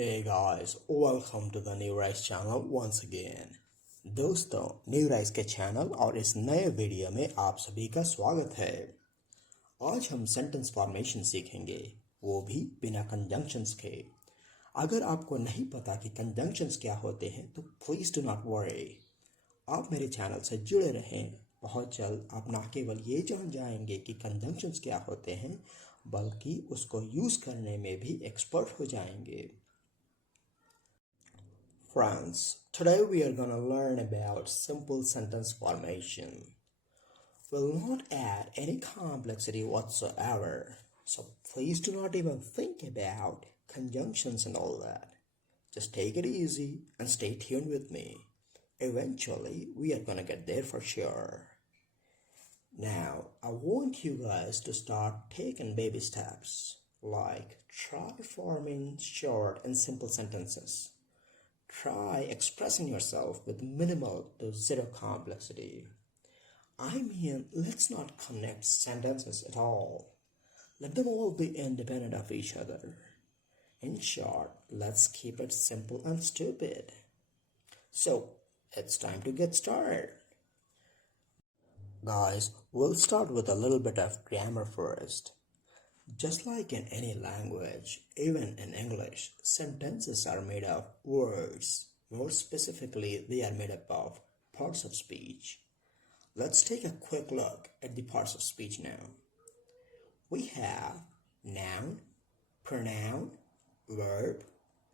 Hey guys, welcome to the New Rise channel once again। दोस्तों, new rice के channel और इस नए वीडियो में आप सभी का स्वागत है। आज हम सेंटेंस फॉर्मेशन सीखेंगे, वो भी बिना कंजंक्शंस के। अगर आपको नहीं पता कि कंजंक्शंस क्या होते हैं तो प्लीज़ डू नॉट वरी, आप मेरे चैनल से जुड़े रहें। बहुत जल्द आप ना केवल ये जान जाएंगे कि कंजंक्शंस क्या होते हैं, बल्कि उसको यूज़ करने में भी एक्सपर्ट हो जाएंगे। Friends, today we are gonna learn about simple sentence formation. We'll not add any complexity whatsoever, so please do not even think about conjunctions and all that. Just take it easy and stay tuned with me. Eventually, we are gonna get there for sure. Now, I want you guys to start taking baby steps, like try forming short and simple sentences. Try expressing yourself with minimal to zero complexity. I mean, let's not connect sentences at all. Let them all be independent of each other. In short, let's keep it simple and stupid. So, it's time to get started. Guys, we'll start with a little bit of grammar first. Just like in any language, even in English, sentences are made of words. More specifically, they are made up of parts of speech. Let's take a quick look at the parts of speech now. We have noun, pronoun, verb,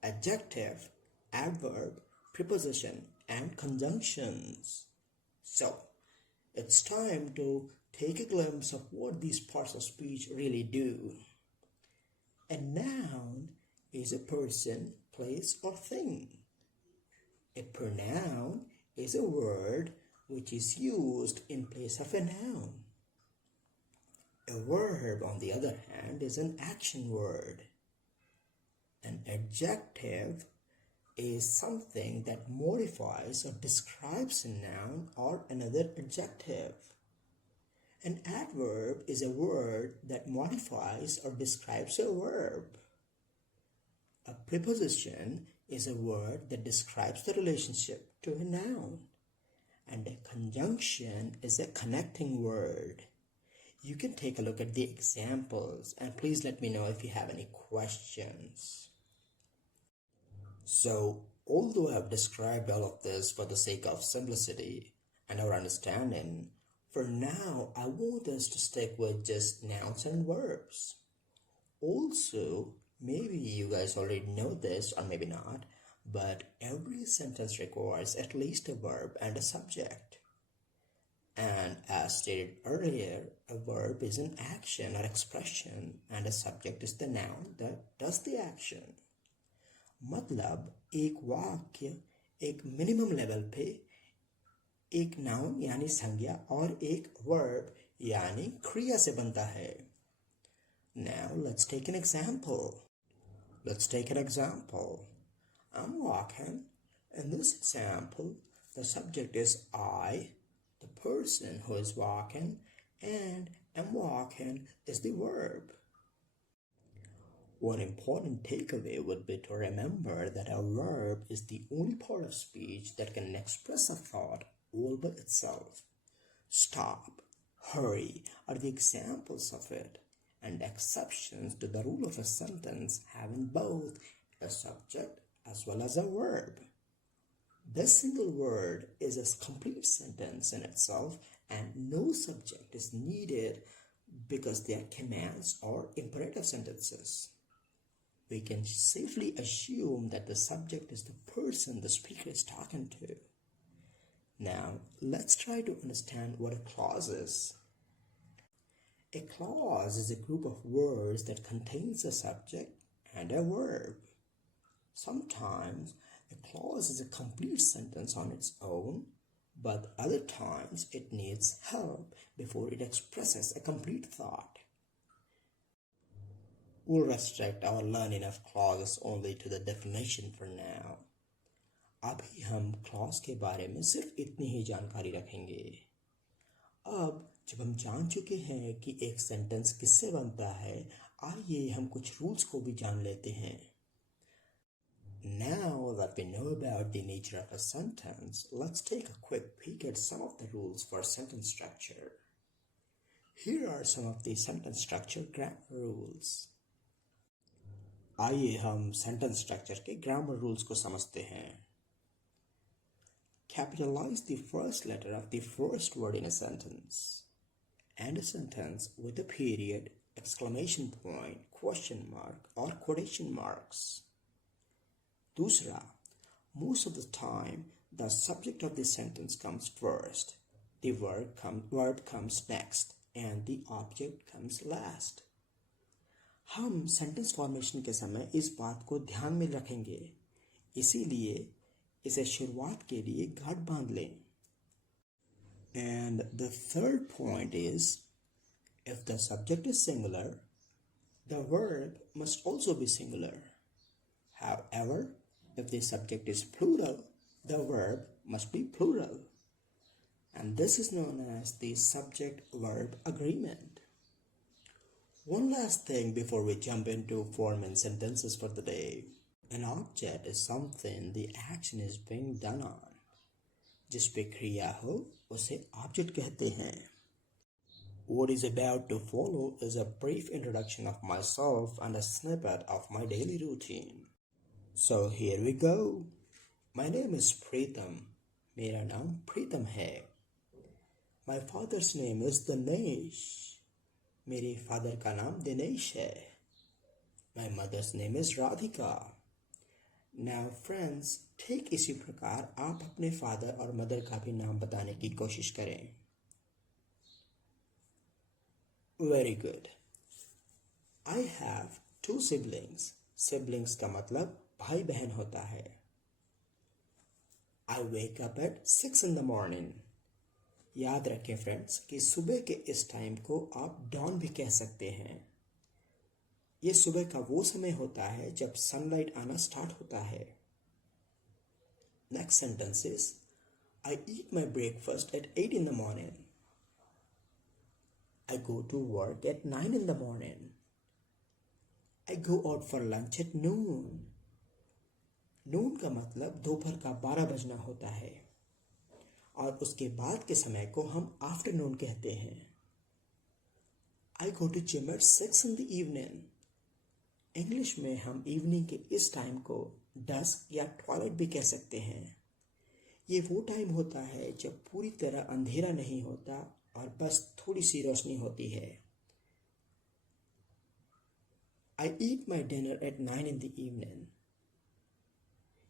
adjective, adverb, preposition, and conjunctions. So, it's time to take a glimpse of what these parts of speech really do. A noun is a person, place, or thing. A pronoun is a word which is used in place of a noun. A verb, on the other hand, is an action word. An adjective is something that modifies or describes a noun or another adjective. An adverb is a word that modifies or describes a verb. A preposition is a word that describes the relationship to a noun. And a conjunction is a connecting word. You can take a look at the examples and please let me know if you have any questions. So, although I have described all of this for the sake of simplicity and our understanding, for now, I want us to stick with just nouns and verbs. Also, maybe you guys already know this or maybe not, but every sentence requires at least a verb and a subject. And as stated earlier, a verb is an action or expression and a subject is the noun that does the action. मतलब एक वाक्य एक minimum level पे एक noun यानी संज्ञा और एक वर्ब यानी क्रिया से बनता है। Now let's take an example. I'm walking. In this example, the subject is I, the person who is walking, and am walking is the verb. One important takeaway would be to remember that a verb is the only part of speech that can express a thought all by itself. Stop, hurry are the examples of it, and exceptions to the rule of a sentence having both a subject as well as a verb. This single word is a complete sentence in itself, and no subject is needed because they are commands or imperative sentences. We can safely assume that the subject is the person the speaker is talking to. Now, let's try to understand what a clause is. A clause is a group of words that contains a subject and a verb. Sometimes a clause is a complete sentence on its own, but other times it needs help before it expresses a complete thought. We'll restrict our learning of clauses only to the definition for now. अभी हम clause के बारे में सिर्फ इतनी ही जानकारी रखेंगे। अब जब हम जान चुके हैं कि एक सेंटेंस किससे बनता है, आइए हम कुछ रूल्स को भी जान लेते हैं। that we know about the nature of a sentence, let's take a quick peek at some of the rules for sentence structure. Here are some of the sentence structure grammar rules. आइए हम sentence structure के grammar rules को समझते हैं. Capitalize the first letter of the first word in a sentence. End a sentence with a period, exclamation point, question mark or quotation marks. दूसरा, most of the time the subject of the sentence comes first, the verb comes next and the object comes last. हम sentence formation के समय इस बात को ध्यान में रखेंगे, इसीलिए इसे शुरुआत के लिए गांठ बांध लें. And the third point is, if the subject is singular, the verb must also be singular. However, if the subject is plural, the verb must be plural. And this is known as the subject-verb agreement. One last thing before we jump into forming sentences for the day. An object is something the action is being done on. जिस पे क्रिया हो उसे object कहते हैं. What is about to follow is a brief introduction of myself and a snippet of my daily routine. So here we go. My name is Preetham. मेरा नाम प्रीतम है. My father's name is Dinesh. मेरे father का नाम दिनेश है. My mother's name is Radhika. Now friends, ठीक इसी प्रकार आप अपने फादर और मदर का भी नाम बताने की कोशिश करें. Very good. I have 2 siblings. Siblings का मतलब भाई बहन होता है. I wake up at 6 in the morning. याद रखें फ्रेंड्स कि सुबह के इस टाइम को आप डॉन भी कह सकते हैं. ये सुबह का वो समय होता है जब सनलाइट आना स्टार्ट होता है. Next sentence is, I eat my breakfast at 8 in the morning. I go to work at 9 in the morning. I go out for lunch at noon. नून का मतलब दोपहर का 12 बजना होता है और उसके बाद के समय को हम आफ्टरनून कहते हैं. I go to gym at 6 in the evening. English में हम इवनिंग के इस टाइम को डस्क या ट्वाइलाइट भी कह सकते हैं. ये वो टाइम होता है जब पूरी तरह अंधेरा नहीं होता और बस थोड़ी सी रोशनी होती है. I eat my dinner at 9 in the evening.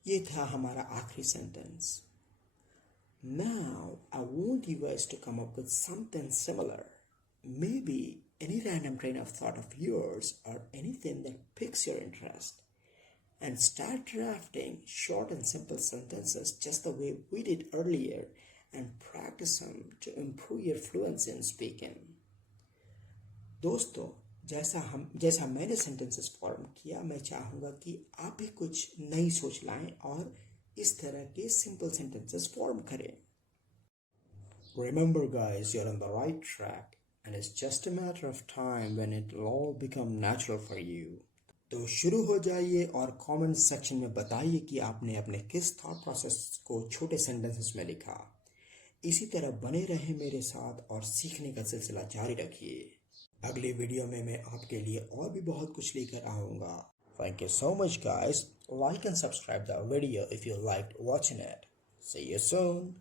ये था हमारा आखिरी sentence. Now I want you guys to come up with something similar. Maybe any random train of thought of yours or anything that piques your interest. And start drafting short and simple sentences just the way we did earlier and practice them to improve your fluency in speaking. दोस्तों, जैसा मैंने sentences form किया, मैं चाहूँगा कि आप भी कुछ नई सोच लाएं और इस तरह के सिंपल सेंटेंसेस फॉर्म करें. Remember guys, you're on the right track and it's just a matter of time when it will all become natural for you. तो शुरू हो जाइए और कमेंट सेक्शन में बताइए कि आपने अपने किस थॉट प्रोसेस को छोटे सेंटेंसेस में लिखा. इसी तरह बने रहें मेरे साथ और सीखने का सिलसिला जारी रखिए. अगली वीडियो में मैं आपके लिए और भी बहुत कुछ लेकर आऊँगा. Thank you so much guys. Like and subscribe the video if you liked watching it. See you soon.